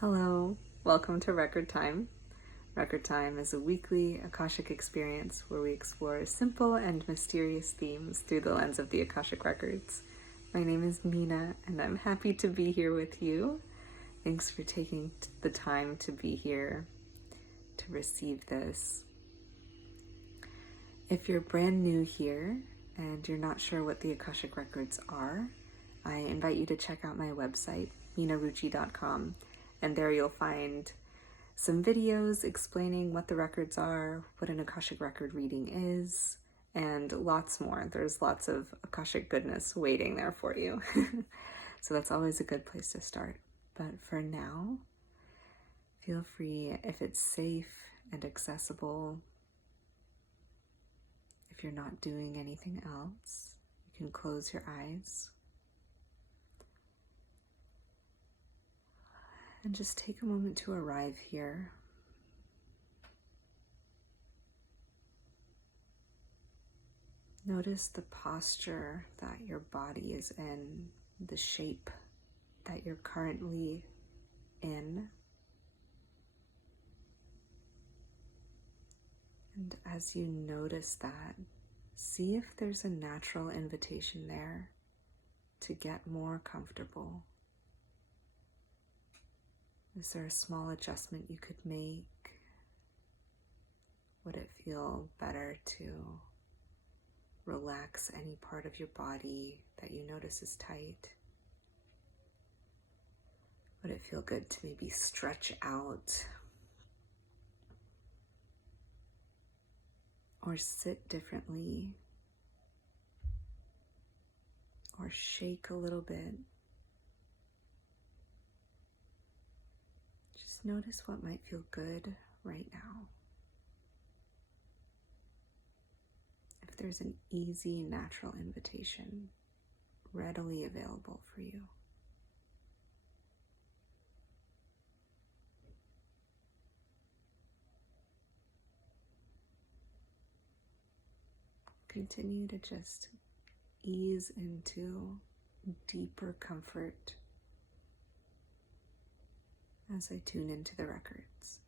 Hello, welcome to Record Time. Record Time is a weekly Akashic experience where we explore simple and mysterious themes through the lens of the Akashic Records. My name is Mina, and I'm happy to be here with you. Thanks for taking the time to be here to receive this. If you're brand new here and you're not sure what the Akashic Records are, I invite you to check out my website, minaruchi.com, and there you'll find some videos explaining what the records are, what an Akashic Record reading is, and lots more. There's lots of Akashic goodness waiting there for you. So that's always a good place to start. But for now, feel free, if it's safe and accessible, if you're not doing anything else, you can close your eyes and just take a moment to arrive here. Notice the posture that your body is in, the shape that you're currently in. And as you notice that, see if there's a natural invitation there to get more comfortable. Is there a small adjustment you could make? Would it feel better to relax any part of your body that you notice is tight? Would it feel good to maybe stretch out? Or sit differently? Or shake a little bit? Just notice what might feel good right now. If there's an easy, natural invitation readily available for you. Continue to just ease into deeper comfort as I tune into the records.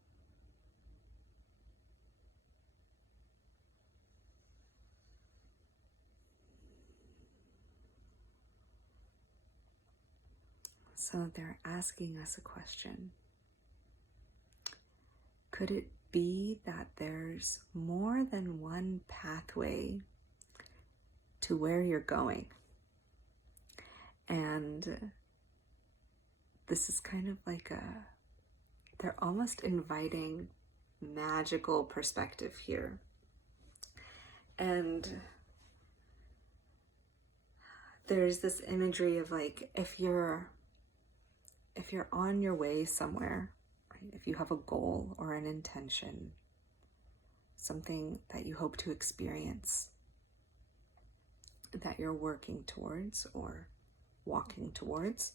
So they're asking us a question. Could it be that there's more than one pathway to where you're going? And this is kind of like they're almost inviting magical perspective here. And there's this imagery of like, if you're on your way somewhere, right? If you have a goal or an intention, something that you hope to experience, that you're working towards or walking towards,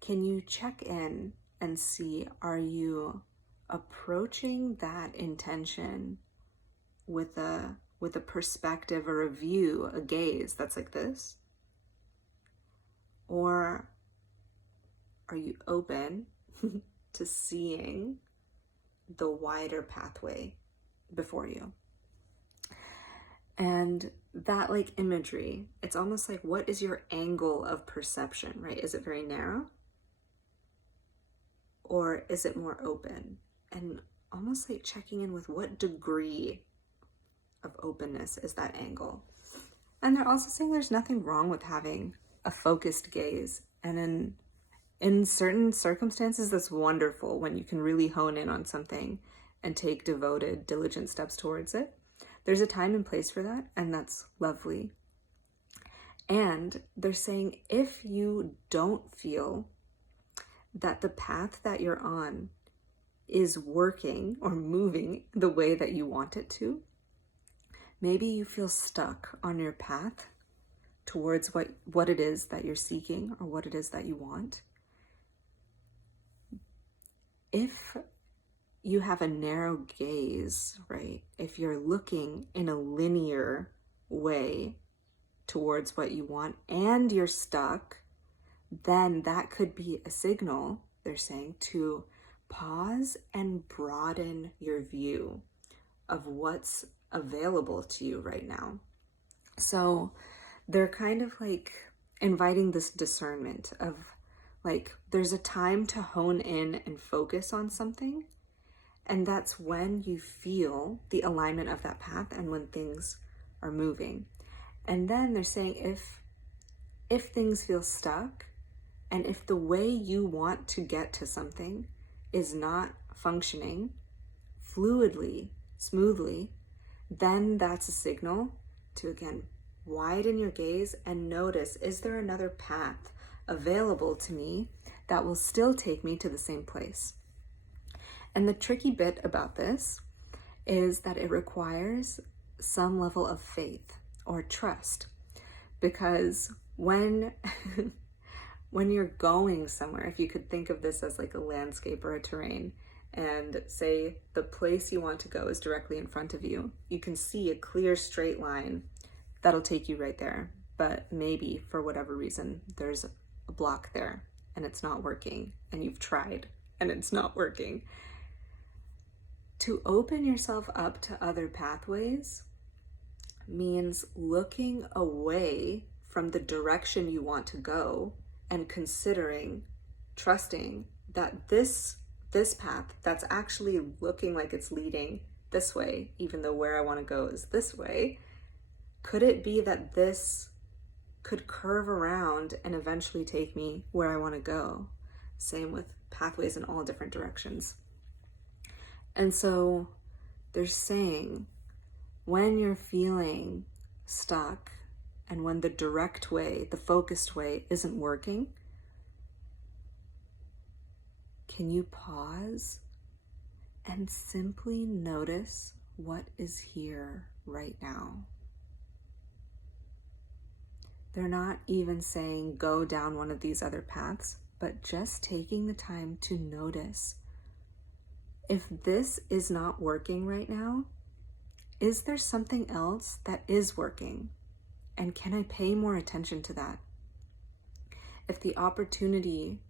can you check in and see, are you approaching that intention with a perspective or a view, a gaze that's like this? Or are you open to seeing the wider pathway before you? And that like imagery, it's almost like, what is your angle of perception, right? Is it very narrow? Or is it more open? And almost like checking in with what degree of openness is that angle. And they're also saying there's nothing wrong with having a focused gaze. And in certain circumstances, that's wonderful when you can really hone in on something and take devoted, diligent steps towards it. There's a time and place for that, and that's lovely. And they're saying if you don't feel that the path that you're on is working or moving the way that you want it to, maybe you feel stuck on your path towards what it is that you're seeking or what it is that you want. If you have a narrow gaze, right? If you're looking in a linear way towards what you want and you're stuck, then that could be a signal, they're saying, to pause and broaden your view of what's available to you right now. So they're kind of like inviting this discernment of like, there's a time to hone in and focus on something. And that's when you feel the alignment of that path and when things are moving. And then they're saying if things feel stuck, and if the way you want to get to something is not functioning fluidly, smoothly, then that's a signal to, again, widen your gaze and notice, is there another path available to me that will still take me to the same place? And the tricky bit about this is that it requires some level of faith or trust, because when when you're going somewhere, if you could think of this as like a landscape or a terrain, and say the place you want to go is directly in front of you, you can see a clear straight line that'll take you right there. But maybe for whatever reason, there's a block there and it's not working, and you've tried and it's not working. To open yourself up to other pathways means looking away from the direction you want to go and considering, trusting that this path that's actually looking like it's leading this way, even though where I want to go is this way, could it be that this could curve around and eventually take me where I want to go? Same with pathways in all different directions. And so they're saying, when you're feeling stuck and when the direct way, the focused way isn't working, can you pause and simply notice what is here right now? They're not even saying go down one of these other paths, but just taking the time to notice, if this is not working right now, is there something else that is working? And can I pay more attention to that? If the opportunity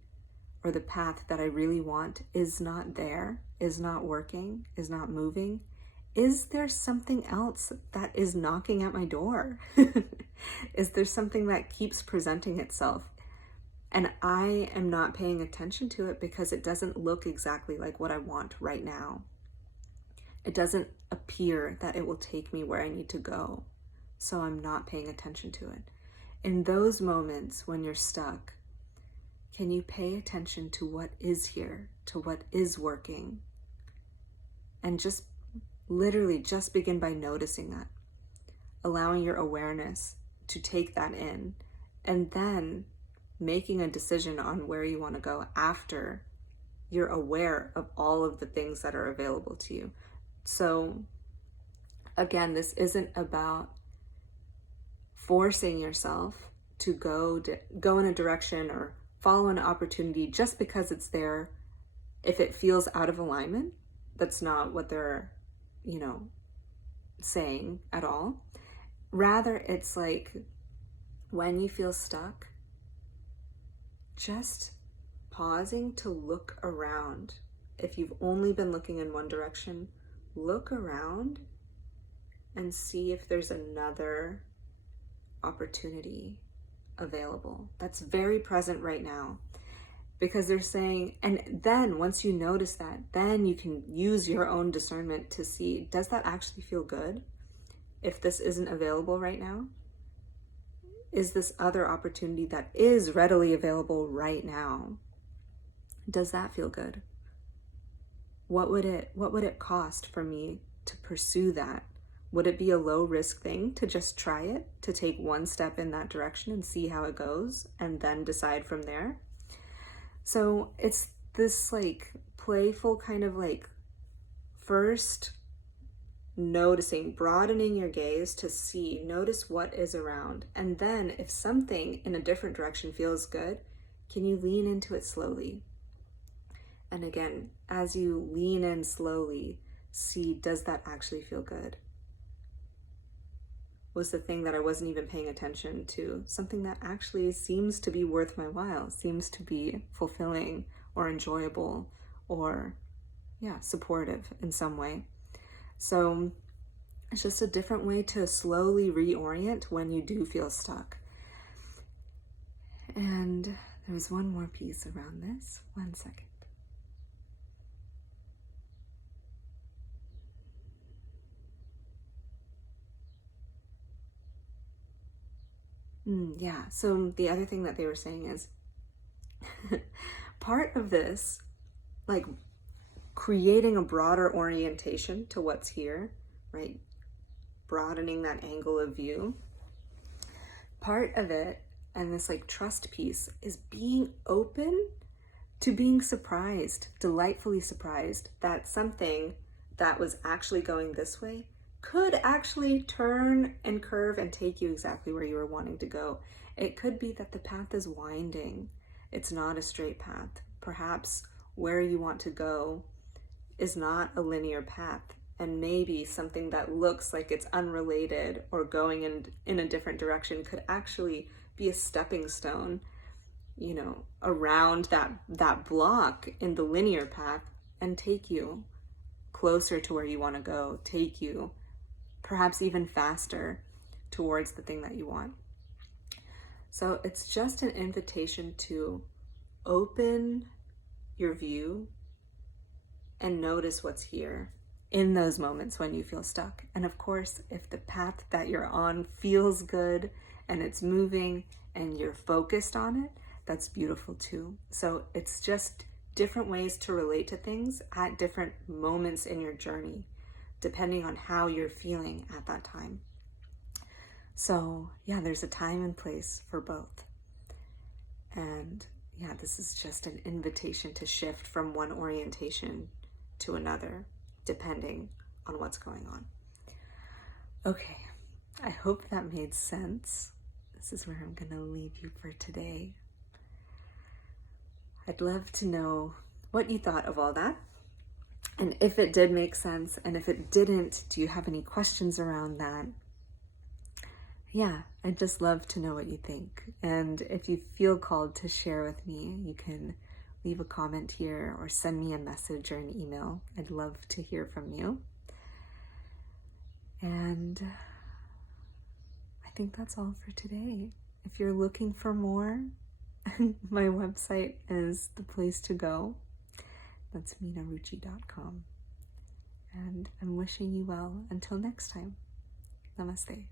or the path that I really want is not there, is not working, is not moving, is there something else that is knocking at my door? Is there something that keeps presenting itself and I am not paying attention to it because it doesn't look exactly like what I want right now? It doesn't appear that it will take me where I need to go, so I'm not paying attention to it. In those moments when you're stuck, can you pay attention to what is here, to what is working? And just literally just begin by noticing that, allowing your awareness to take that in, and then making a decision on where you want to go after you're aware of all of the things that are available to you. So again, this isn't about forcing yourself to go in a direction or follow an opportunity just because it's there. If it feels out of alignment, that's not what they're, saying at all. Rather, it's like when you feel stuck, just pausing to look around. If you've only been looking in one direction, look around and see if there's another opportunity available that's very present right now. Because they're saying, and then once you notice that, then you can use your own discernment to see, does that actually feel good? If this isn't available right now, is this other opportunity that is readily available right now, does that feel good? What would it cost for me to pursue that? Would it be a low risk thing to just try it, to take one step in that direction and see how it goes and then decide from there? So it's this like playful kind of like first noticing, broadening your gaze to see, notice what is around. And then if something in a different direction feels good, can you lean into it slowly? And again, as you lean in slowly, see, does that actually feel good? was the thing that I wasn't even paying attention to, something that actually seems to be worth my while, seems to be fulfilling or enjoyable or, yeah, supportive in some way. So it's just a different way to slowly reorient when you do feel stuck. And there's one more piece around this. 1 second. Yeah, so the other thing that they were saying is part of this, like creating a broader orientation to what's here, right? Broadening that angle of view. Part of it, and this like trust piece, is being open to being surprised, delightfully surprised that something that was actually going this way could actually turn and curve and take you exactly where you were wanting to go. It could be that the path is winding. It's not a straight path. Perhaps where you want to go is not a linear path, and maybe something that looks like it's unrelated or going in a different direction could actually be a stepping stone, you know, around that block in the linear path and take you closer to where you want to go, take you perhaps even faster towards the thing that you want. So it's just an invitation to open your view and notice what's here in those moments when you feel stuck. And of course, if the path that you're on feels good and it's moving and you're focused on it, that's beautiful too. So it's just different ways to relate to things at different moments in your journey, depending on how you're feeling at that time. So yeah, there's a time and place for both. And yeah, this is just an invitation to shift from one orientation to another, depending on what's going on. Okay, I hope that made sense. This is where I'm gonna leave you for today. I'd love to know what you thought of all that. And if it did make sense, and if it didn't, do you have any questions around that? Yeah, I'd just love to know what you think. And if you feel called to share with me, you can leave a comment here or send me a message or an email. I'd love to hear from you. And I think that's all for today. If you're looking for more, my website is the place to go. That's minaruchi.com. And I'm wishing you well until next time. Namaste.